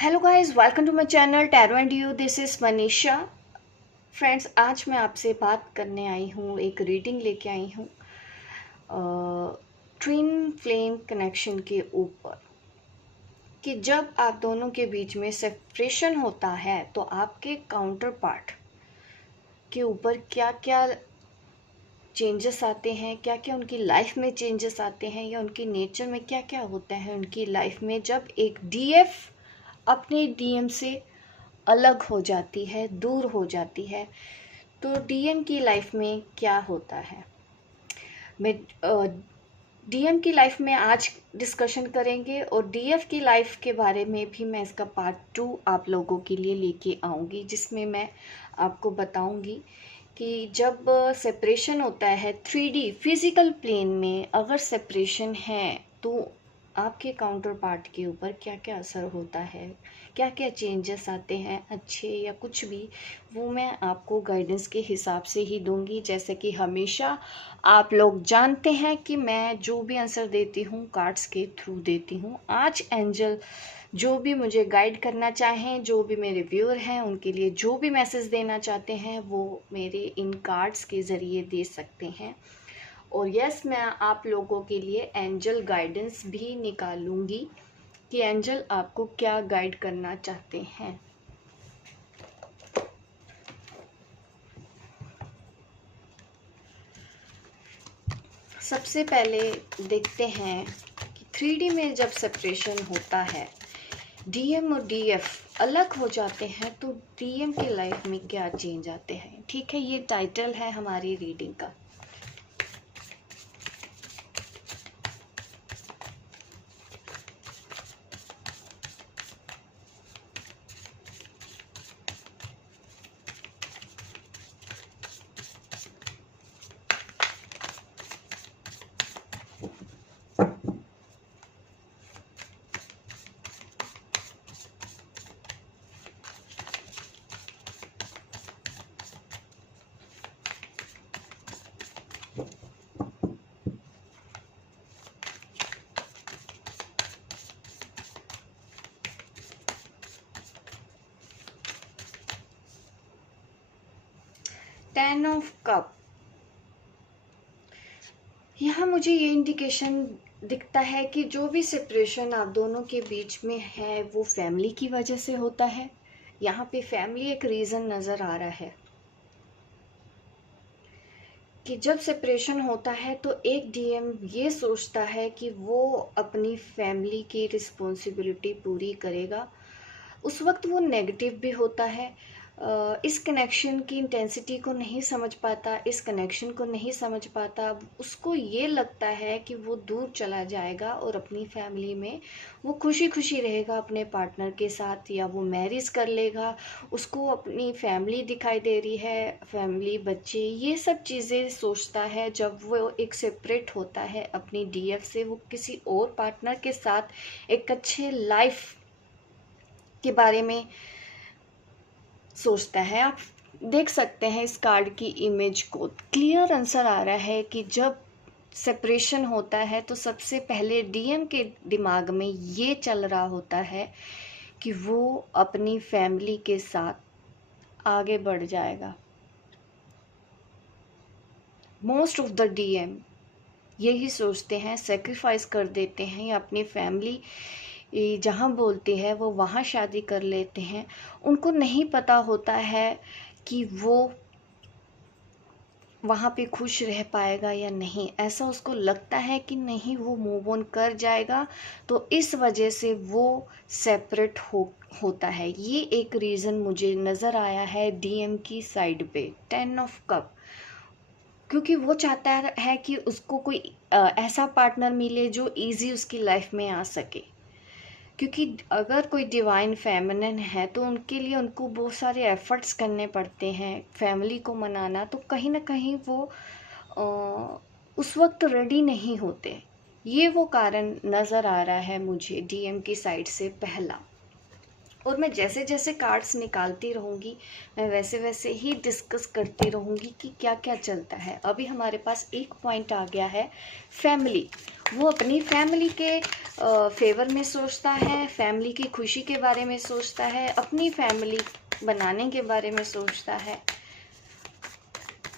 Hello guys, welcome to my channel tarot and you. This is Manisha. Friends, आज मैं आपसे बात करने आई हूँ, एक रीडिंग लेके आई हूँ ट्विन फ्लेम कनेक्शन के ऊपर कि जब आप दोनों के बीच में सेपरेशन होता है तो आपके काउंटर पार्ट के ऊपर क्या क्या चेंजेस आते हैं, क्या क्या उनकी लाइफ में चेंजेस आते हैं, या उनकी नेचर में क्या क्या होता है उनकी लाइफ में जब एक डीएफ अपने डीएम से अलग हो जाती है, दूर हो जाती है, तो डीएम की लाइफ में क्या होता है। मैं डीएम की लाइफ में आज डिस्कशन करेंगे और डीएफ की लाइफ के बारे में भी मैं इसका पार्ट 2 आप लोगों के लिए लेके आऊँगी, जिसमें मैं आपको बताऊँगी कि जब सेपरेशन होता है 3D फिजिकल प्लेन में, अगर सेपरेशन है तो आपके काउंटर पार्ट के ऊपर क्या क्या असर होता है, क्या क्या चेंजेस आते हैं, अच्छे या कुछ भी, वो मैं आपको गाइडेंस के हिसाब से ही दूंगी। जैसे कि हमेशा आप लोग जानते हैं कि मैं जो भी आंसर देती हूँ कार्ड्स के थ्रू देती हूँ। आज एंजल जो भी मुझे गाइड करना चाहें, जो भी मेरे व्यूअर हैं, उनके लिए जो भी मैसेज देना चाहते हैं वो मेरे इन कार्ड्स के ज़रिए दे सकते हैं। और यस, मैं आप लोगों के लिए एंजल गाइडेंस भी निकालूंगी कि एंजल आपको क्या गाइड करना चाहते हैं। सबसे पहले देखते हैं कि 3D में जब सेपरेशन होता है, डीएम और डीएफ अलग हो जाते हैं, तो डीएम के लाइफ में क्या चेंज आते हैं। ठीक है, ये टाइटल है हमारी रीडिंग का। टेन ऑफ कप, यहाँ मुझे ये इंडिकेशन दिखता है कि जो भी सेपरेशन आप दोनों के बीच में है वो फैमिली की वजह से होता है। यहाँ पे फैमिली एक रीज़न नज़र आ रहा है कि जब सेपरेशन होता है तो एक डीएम ये सोचता है कि वो अपनी फैमिली की रिस्पॉन्सिबिलिटी पूरी करेगा। उस वक्त वो नेगेटिव भी होता है, इस कनेक्शन की इंटेंसिटी को नहीं समझ पाता, इस कनेक्शन को नहीं समझ पाता। उसको ये लगता है कि वो दूर चला जाएगा और अपनी फैमिली में वो खुशी खुशी रहेगा अपने पार्टनर के साथ, या वो मैरिज कर लेगा। उसको अपनी फैमिली दिखाई दे रही है, फैमिली, बच्चे, ये सब चीज़ें सोचता है। जब वो एक सेपरेट होता है अपनी डीएफ से, वो किसी और पार्टनर के साथ एक अच्छे लाइफ के बारे में सोचता है। आप देख सकते हैं इस कार्ड की इमेज को, क्लियर आंसर आ रहा है कि जब सेपरेशन होता है तो सबसे पहले डीएम के दिमाग में ये चल रहा होता है कि वो अपनी फैमिली के साथ आगे बढ़ जाएगा। मोस्ट ऑफ द डीएम यही सोचते हैं, सेक्रीफाइस कर देते हैं या अपनी फैमिली जहाँ बोलते हैं वो वहाँ शादी कर लेते हैं। उनको नहीं पता होता है कि वो वहाँ पे खुश रह पाएगा या नहीं। ऐसा उसको लगता है कि नहीं, वो मूव ऑन कर जाएगा, तो इस वजह से वो सेपरेट होता है। ये एक रीज़न मुझे नज़र आया है डीएम की साइड पे, 10 ऑफ कप, क्योंकि वो चाहता है कि उसको कोई ऐसा पार्टनर मिले जो इजी उसकी लाइफ में आ सके। क्योंकि अगर कोई डिवाइन फेमिनिन है तो उनके लिए उनको बहुत सारे एफर्ट्स करने पड़ते हैं फैमिली को मनाना, तो कहीं ना कहीं वो उस वक्त रेडी नहीं होते। ये वो कारण नज़र आ रहा है मुझे डीएम की साइड से पहला। और मैं जैसे जैसे कार्ड्स निकालती रहूँगी, मैं वैसे वैसे ही डिस्कस करती रहूँगी कि क्या क्या चलता है। अभी हमारे पास एक पॉइंट आ गया है फैमिली, वो अपनी फैमिली के फेवर में सोचता है, फैमिली की खुशी के बारे में सोचता है, अपनी फैमिली बनाने के बारे में सोचता है।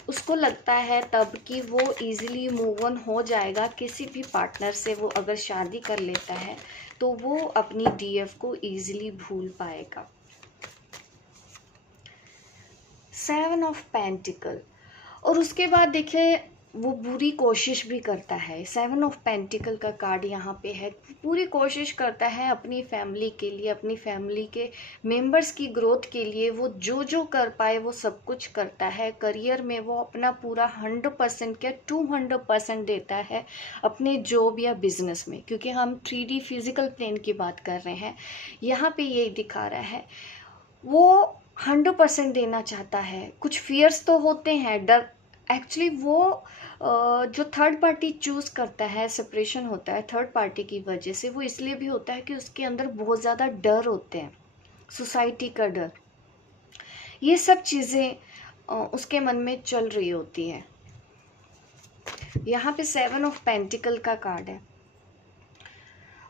उसको लगता है तब कि वो इजीली मूव ऑन हो जाएगा किसी भी पार्टनर से। वो अगर शादी कर लेता है तो वो अपनी डीएफ को इजीली भूल पाएगा। 7 ऑफ पेंटिकल, और उसके बाद देखिए वो पूरी कोशिश भी करता है। 7 ऑफ पेंटिकल का कार्ड यहाँ पे है। पूरी कोशिश करता है अपनी फैमिली के लिए, अपनी फैमिली के मेंबर्स की ग्रोथ के लिए। वो जो जो कर पाए वो सब कुछ करता है। करियर में वो अपना पूरा 100% क्या 200% देता है अपने जॉब या बिजनेस में, क्योंकि हम 3D फिजिकल प्लेन की बात कर रहे हैं। यहाँ पे यही दिखा रहा है वो 100% देना चाहता है। कुछ फियर्स तो होते हैं, डर। एक्चुअली वो जो थर्ड पार्टी चूज करता है, सेपरेशन होता है थर्ड पार्टी की वजह से, वो इसलिए भी होता है कि उसके अंदर बहुत ज़्यादा डर होते हैं, सोसाइटी का डर। ये सब चीज़ें उसके मन में चल रही होती हैं। यहाँ पे 7 ऑफ पेंटिकल का कार्ड है,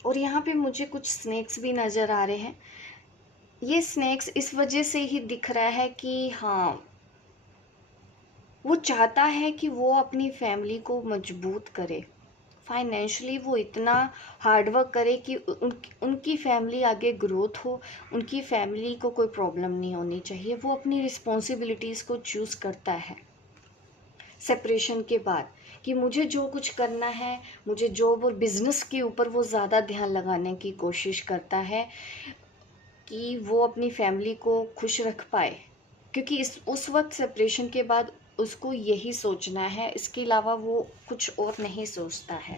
और यहाँ पे मुझे कुछ स्नेक्स भी नज़र आ रहे हैं। ये स्नेक्स इस वजह से ही दिख रहा है कि हाँ, वो चाहता है कि वो अपनी फैमिली को मजबूत करे। फाइनेंशियली वो इतना हार्डवर्क करे कि उनकी फैमिली आगे ग्रोथ हो, उनकी फैमिली को कोई प्रॉब्लम नहीं होनी चाहिए। वो अपनी रिस्पॉन्सिबिलिटीज़ को चूज़ करता है सेपरेशन के बाद कि मुझे जो कुछ करना है, मुझे जॉब और बिजनेस के ऊपर वो ज़्यादा ध्यान लगाने की कोशिश करता है कि वो अपनी फैमिली को खुश रख पाए। क्योंकि उस वक्त सेपरेशन के बाद उसको यही सोचना है, इसके अलावा वो कुछ और नहीं सोचता है।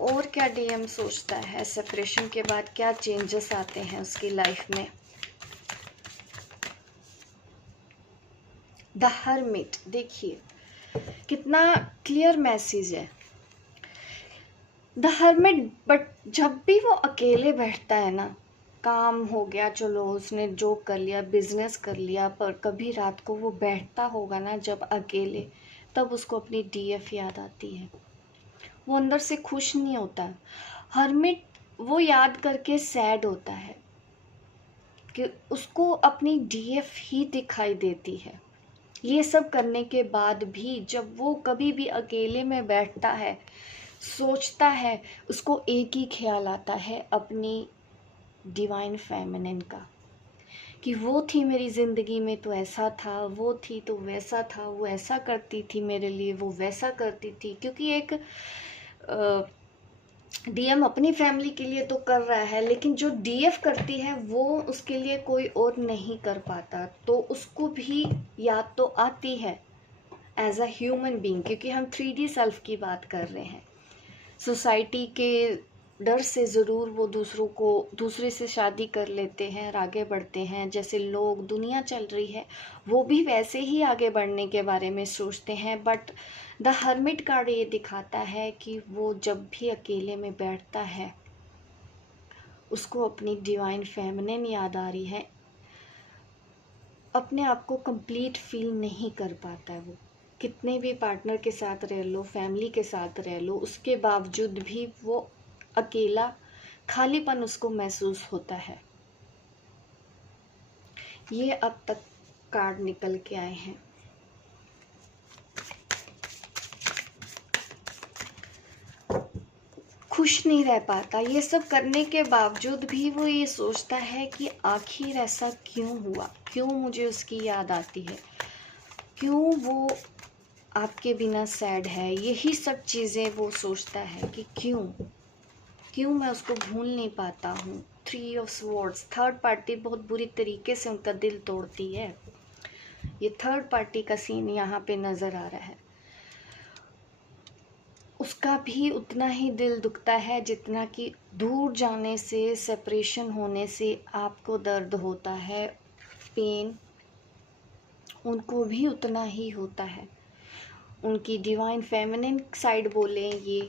और क्या डीएम सोचता है सेपरेशन के बाद, क्या चेंजेस आते हैं उसकी लाइफ में। द हर्मिट, देखिए कितना क्लियर मैसेज है। द हर्मिट, बट जब भी वो अकेले बैठता है ना, काम हो गया, चलो उसने जॉब कर लिया, बिजनेस कर लिया, पर कभी रात को वो बैठता होगा ना जब अकेले, तब उसको अपनी डीएफ याद आती है। वो अंदर से खुश नहीं होता। हर्मिट वो याद करके सैड होता है कि उसको अपनी डीएफ ही दिखाई देती है। ये सब करने के बाद भी जब वो कभी भी अकेले में बैठता है, सोचता है, उसको एक ही ख्याल आता है अपनी डिवाइन फेमिनिन का, कि वो थी मेरी ज़िंदगी में तो ऐसा था, वो थी तो वैसा था, वो ऐसा करती थी मेरे लिए, वो वैसा करती थी। क्योंकि एक डीएम अपनी फैमिली के लिए तो कर रहा है, लेकिन जो डीएफ करती है वो उसके लिए कोई और नहीं कर पाता, तो उसको भी याद तो आती है एज अ ह्यूमन बीइंग, क्योंकि हम 3D सेल्फ की बात कर रहे हैं। सोसाइटी के डर से ज़रूर वो दूसरे से शादी कर लेते हैं और आगे बढ़ते हैं। जैसे लोग दुनिया चल रही है वो भी वैसे ही आगे बढ़ने के बारे में सोचते हैं। बट द हर्मिट कार्ड ये दिखाता है कि वो जब भी अकेले में बैठता है उसको अपनी डिवाइन फेमिनिन याद आ रही है। अपने आप को कंप्लीट फील नहीं कर पाता है वो। कितने भी पार्टनर के साथ रह लो, फैमिली के साथ रह लो, उसके बावजूद भी वो अकेला, खालीपन उसको महसूस होता है। ये अब तक कार्ड निकल के आए हैं। खुश नहीं रह पाता। ये सब करने के बावजूद भी वो ये सोचता है कि आखिर ऐसा क्यों हुआ, क्यों मुझे उसकी याद आती है, क्यों वो आपके बिना सैड है। यही सब चीज़ें वो सोचता है कि क्यों मैं उसको भूल नहीं पाता हूँ। 3 ऑफ स्वॉर्ड्स, थर्ड पार्टी बहुत बुरी तरीके से उनका दिल तोड़ती है। ये थर्ड पार्टी का सीन यहाँ पे नज़र आ रहा है। उसका भी उतना ही दिल दुखता है जितना कि दूर जाने से, सेपरेशन होने से आपको दर्द होता है, पेन उनको भी उतना ही होता है। उनकी डिवाइन फेमिनिन साइड बोले ये,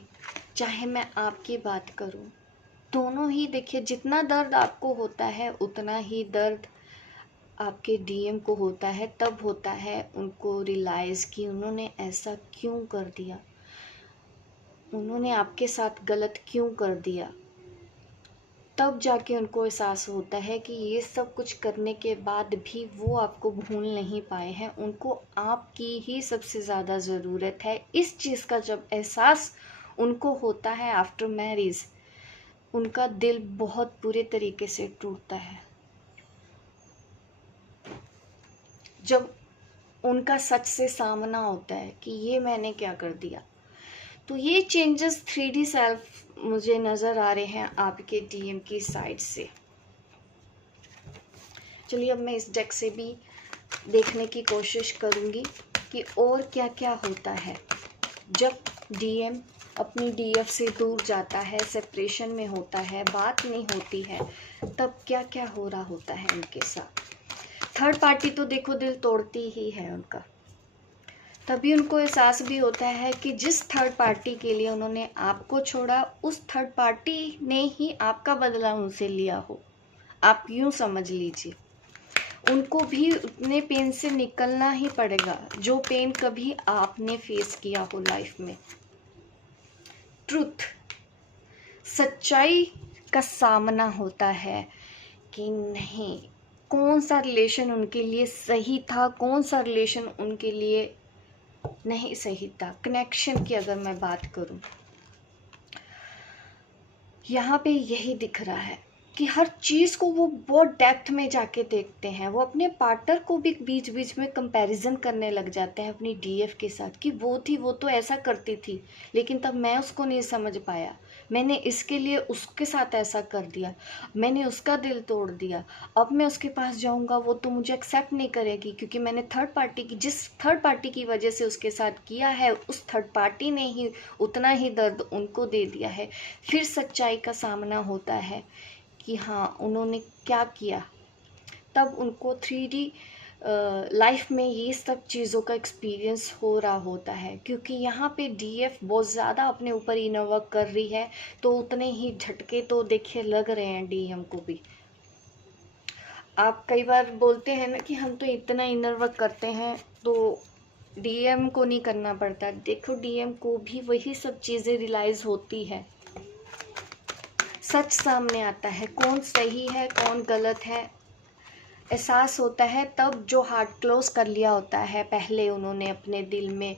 चाहे मैं आपकी बात करूं, दोनों ही देखिए जितना दर्द आपको होता है उतना ही दर्द आपके डीएम को होता है, तब होता है उनको रियलाइज़ कि उन्होंने ऐसा क्यों कर दिया, उन्होंने आपके साथ गलत क्यों कर दिया। तब जाके उनको एहसास होता है कि ये सब कुछ करने के बाद भी वो आपको भूल नहीं पाए हैं, उनको आपकी ही सबसे ज़्यादा ज़रूरत है। इस चीज़ का जब एहसास उनको होता है आफ्टर मैरिज, उनका दिल बहुत बुरे तरीके से टूटता है। जब उनका सच से सामना होता है कि ये मैंने क्या कर दिया। तो ये चेंजेस 3D सेल्फ मुझे नज़र आ रहे हैं आपके डीएम की साइड से। चलिए अब मैं इस डेक से भी देखने की कोशिश करूँगी कि और क्या क्या होता है जब डीएम अपनी डीएफ से दूर जाता है, सेपरेशन में होता है, बात नहीं होती है, तब क्या क्या हो रहा होता है उनके साथ। थर्ड पार्टी तो देखो दिल तोड़ती ही है उनका। तभी उनको एहसास भी होता है कि जिस थर्ड पार्टी के लिए उन्होंने आपको छोड़ा, उस थर्ड पार्टी ने ही आपका बदला उनसे लिया हो। आप यूँ समझ लीजिए, उनको भी उतने पेन से निकलना ही पड़ेगा जो पेन कभी आपने फेस किया हो लाइफ में। ट्रुथ, सच्चाई का सामना होता है कि नहीं, कौन सा रिलेशन उनके लिए सही था, कौन सा रिलेशन उनके लिए नहीं सही था। कनेक्शन की अगर मैं बात करूं, यहाँ पे यही दिख रहा है कि हर चीज़ को वो बहुत डेप्थ में जाके देखते हैं। वो अपने पार्टनर को भी बीच बीच में कंपैरिजन करने लग जाते हैं अपनी डीएफ के साथ कि वो तो ऐसा करती थी, लेकिन तब मैं उसको नहीं समझ पाया, मैंने इसके लिए उसके साथ ऐसा कर दिया, मैंने उसका दिल तोड़ दिया, अब मैं उसके पास जाऊंगा वो तो मुझे एक्सेप्ट नहीं करेगी क्योंकि मैंने जिस थर्ड पार्टी की वजह से उसके साथ किया है, उस थर्ड पार्टी ने ही उतना ही दर्द उनको दे दिया है। फिर सच्चाई का सामना होता है कि हाँ उन्होंने क्या किया। तब उनको 3D लाइफ में ये सब चीज़ों का एक्सपीरियंस हो रहा होता है, क्योंकि यहाँ पे डीएफ बहुत ज़्यादा अपने ऊपर इनर वर्क कर रही है, तो उतने ही झटके तो देखिए लग रहे हैं डीएम को भी। आप कई बार बोलते हैं ना कि हम तो इतना इनर वर्क करते हैं तो डीएम को नहीं करना पड़ता। देखो डीएम को भी वही सब चीज़ें रियलाइज़ होती है, सच सामने आता है, कौन सही है कौन गलत है एहसास होता है। तब जो हार्ट क्लोज कर लिया होता है पहले उन्होंने अपने दिल में,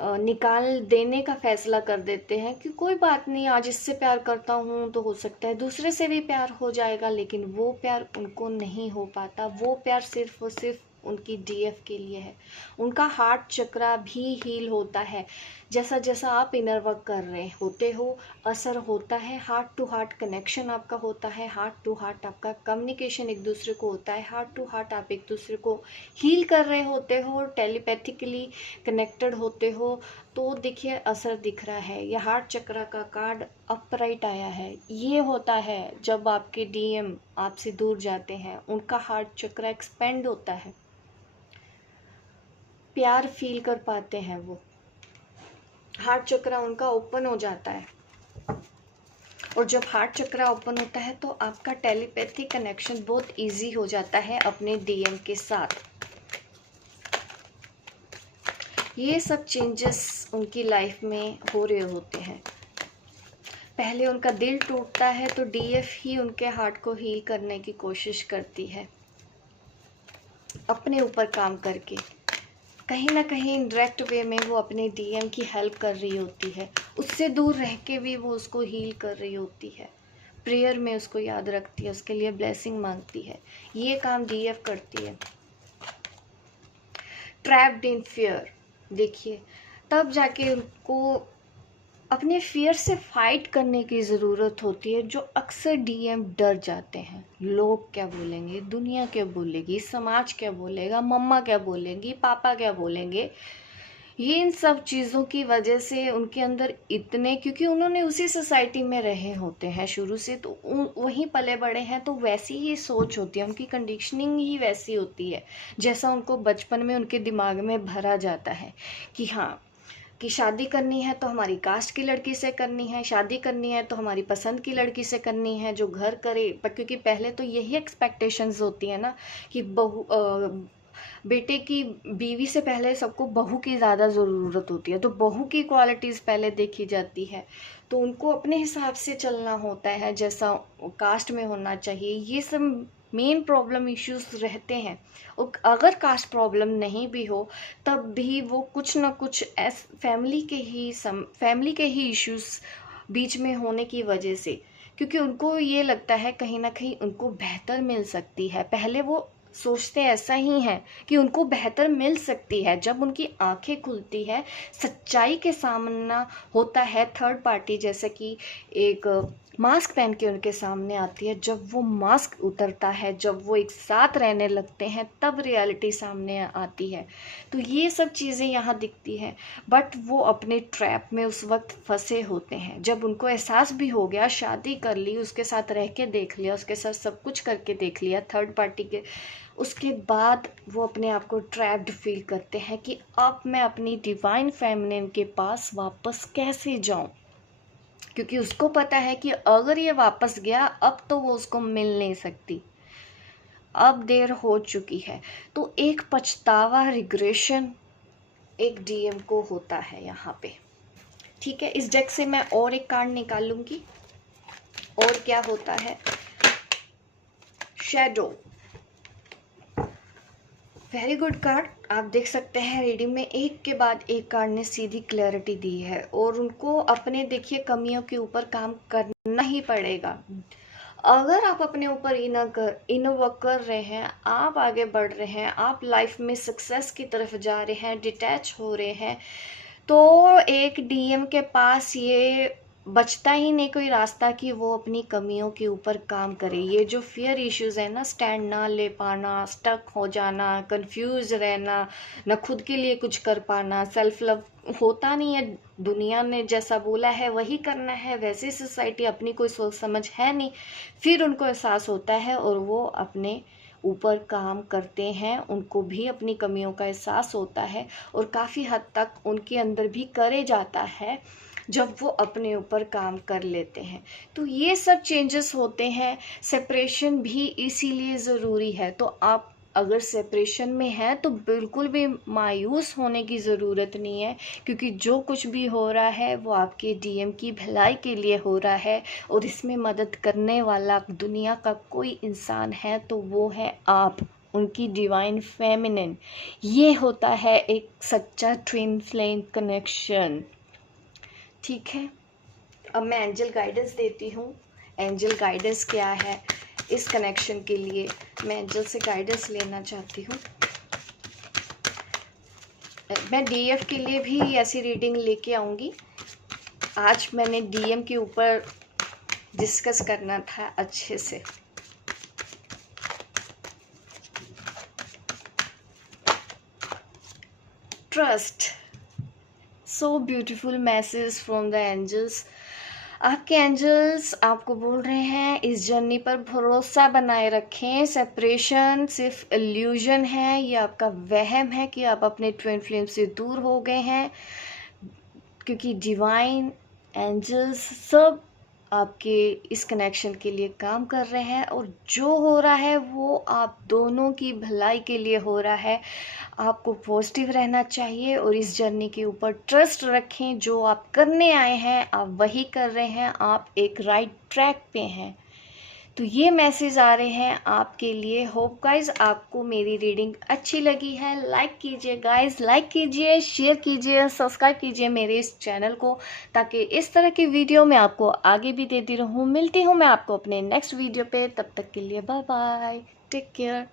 निकाल देने का फैसला कर देते हैं कि कोई बात नहीं, आज इससे प्यार करता हूँ तो हो सकता है दूसरे से भी प्यार हो जाएगा, लेकिन वो प्यार उनको नहीं हो पाता। वो प्यार सिर्फ और सिर्फ उनकी डीएफ के लिए है। उनका हार्ट चक्रा भी हील होता है। जैसा जैसा आप इनर वर्क कर रहे होते हो, असर होता है, हार्ट टू हार्ट कनेक्शन आपका होता है, हार्ट टू हार्ट आपका कम्युनिकेशन एक दूसरे को होता है, हार्ट टू हार्ट आप एक दूसरे को हील कर रहे होते हो, टेलीपैथिकली कनेक्टेड होते हो। तो देखिए असर दिख रहा है। यह हार्ट चक्र का कार्ड अपराइट आया है। ये होता है जब आपके डीएम आपसे दूर जाते हैं, उनका हार्ट चक्र एक्सपेंड होता है, प्यार फील कर पाते हैं, वो हार्ट चक्र उनका ओपन हो जाता है। और जब हार्ट चक्र ओपन होता है तो आपका टेलीपैथी कनेक्शन बहुत इजी हो जाता है अपने डीएम के साथ। ये सब चेंजेस उनकी लाइफ में हो रहे होते हैं। पहले उनका दिल टूटता है तो डीएफ ही उनके हार्ट को हील करने की कोशिश करती है, अपने ऊपर काम करके। कहीं ना कहीं इनडायरेक्ट वे में वो अपने डीएम की हेल्प कर रही होती है, उससे दूर रह के भी वो उसको हील कर रही होती है, प्रेयर में उसको याद रखती है, उसके लिए ब्लेसिंग मांगती है। ये काम डीएफ करती है। ट्रैप्ड इन फियर, देखिए तब जाके उनको अपने फियर से फाइट करने की ज़रूरत होती है, जो अक्सर डीएम डर जाते हैं। लोग क्या बोलेंगे, दुनिया क्या बोलेगी, समाज क्या बोलेगा, मम्मा क्या बोलेंगी, पापा क्या बोलेंगे, ये इन सब चीज़ों की वजह से उनके अंदर इतने, क्योंकि उन्होंने उसी सोसाइटी में रहे होते हैं शुरू से, तो वहीं पले बड़े हैं, तो वैसी ही सोच होती है, उनकी कंडीशनिंग ही वैसी होती है जैसा उनको बचपन में उनके दिमाग में भरा जाता है कि हाँ कि शादी करनी है तो हमारी कास्ट की लड़की से करनी है, शादी करनी है तो हमारी पसंद की लड़की से करनी है जो घर करे। क्योंकि पहले तो यही एक्सपेक्टेशंस होती है ना कि बेटे की बीवी से पहले सबको बहू की ज़्यादा ज़रूरत होती है, तो बहू की क्वालिटीज़ पहले देखी जाती है, तो उनको अपने हिसाब से चलना होता है जैसा कास्ट में होना चाहिए। ये सब मेन प्रॉब्लम इश्यूज रहते हैं। और अगर कास्ट प्रॉब्लम नहीं भी हो तब भी वो कुछ ना कुछ फैमिली के ही इश्यूज बीच में होने की वजह से, क्योंकि उनको ये लगता है कहीं ना कहीं उनको बेहतर मिल सकती है। पहले वो सोचते ऐसा ही है कि उनको बेहतर मिल सकती है। जब उनकी आंखें खुलती है, सच्चाई के सामना होता है, थर्ड पार्टी जैसे कि एक मास्क पहन के उनके सामने आती है, जब वो मास्क उतरता है, जब वो एक साथ रहने लगते हैं, तब रियलिटी सामने आती है। तो ये सब चीज़ें यहाँ दिखती हैं, बट वो अपने ट्रैप में उस वक्त फंसे होते हैं। जब उनको एहसास भी हो गया, शादी कर ली, उसके साथ रह के देख लिया, उसके साथ सब कुछ करके देख लिया थर्ड पार्टी के, उसके बाद वो अपने आप को ट्रैप्ड फील करते हैं कि अब मैं अपनी डिवाइन फेमिनिन के पास वापस कैसे जाऊं, क्योंकि उसको पता है कि अगर ये वापस गया अब तो वो उसको मिल नहीं सकती, अब देर हो चुकी है। तो एक पछतावा, रिग्रेशन एक डीएम को होता है यहाँ पे। ठीक है, इस डेक से मैं और एक कार्ड निकाल लूंगी। और क्या होता है, शैडो, वेरी गुड कार्ड। आप देख सकते हैं रीडिंग में एक के बाद एक कार्ड ने सीधी क्लैरिटी दी है, और उनको अपने देखिए कमियों के ऊपर काम करना ही पड़ेगा। अगर आप अपने ऊपर इनवर्क कर रहे हैं, आप आगे बढ़ रहे हैं, आप लाइफ में सक्सेस की तरफ जा रहे हैं, डिटैच हो रहे हैं, तो एक डीएम के पास ये बचता ही नहीं कोई रास्ता कि वो अपनी कमियों के ऊपर काम करे। ये जो फियर इश्यूज है ना, स्टैंड ना ले पाना, स्टक हो जाना, कंफ्यूज रहना, न खुद के लिए कुछ कर पाना, सेल्फ लव होता नहीं है, दुनिया ने जैसा बोला है वही करना है, वैसे सोसाइटी अपनी कोई सोच समझ है नहीं, फिर उनको एहसास होता है और वो अपने ऊपर काम करते हैं। उनको भी अपनी कमियों का एहसास होता है और काफ़ी हद तक उनके अंदर भी करे जाता है जब वो अपने ऊपर काम कर लेते हैं। तो ये सब चेंजेस होते हैं। सेपरेशन भी इसीलिए ज़रूरी है। तो आप अगर सेपरेशन में है तो बिल्कुल भी मायूस होने की ज़रूरत नहीं है, क्योंकि जो कुछ भी हो रहा है वो आपके डीएम की भलाई के लिए हो रहा है, और इसमें मदद करने वाला दुनिया का कोई इंसान है तो वो है आप, उनकी डिवाइन फेमिनिन। ये होता है एक सच्चा ट्विन फ्लेम कनेक्शन। ठीक है, अब मैं एंजल गाइडेंस देती हूँ। एंजल गाइडेंस क्या है इस कनेक्शन के लिए, मैं एंजल से गाइडेंस लेना चाहती हूँ। मैं डीएफ के लिए भी ऐसी रीडिंग लेके आऊँगी। आज मैंने डीएम के ऊपर डिस्कस करना था अच्छे से। Trust, so beautiful message from the angels. आपके एंजल्स आपको बोल रहे हैं इस जर्नी पर भरोसा बनाए रखें। सेपरेशन सिर्फ इल्यूजन है, ये आपका वहम है कि आप अपने ट्विन फ्लेम से दूर हो गए हैं, क्योंकि डिवाइन एंजल्स सब आपके इस कनेक्शन के लिए काम कर रहे हैं, और जो हो रहा है वो आप दोनों की भलाई के लिए हो रहा है। आपको पॉजिटिव रहना चाहिए और इस जर्नी के ऊपर ट्रस्ट रखें। जो आप करने आए हैं आप वही कर रहे हैं, आप एक राइट ट्रैक पे हैं। तो ये मैसेज आ रहे हैं आपके लिए। होप गाइज आपको मेरी रीडिंग अच्छी लगी है। लाइक कीजिए गाइज, लाइक कीजिए, शेयर कीजिए, सब्सक्राइब कीजिए मेरे इस चैनल को, ताकि इस तरह की वीडियो मैं आपको आगे भी देती रहूँ। मिलती हूँ मैं आपको अपने नेक्स्ट वीडियो पे, तब तक के लिए बाय बाय, टेक केयर।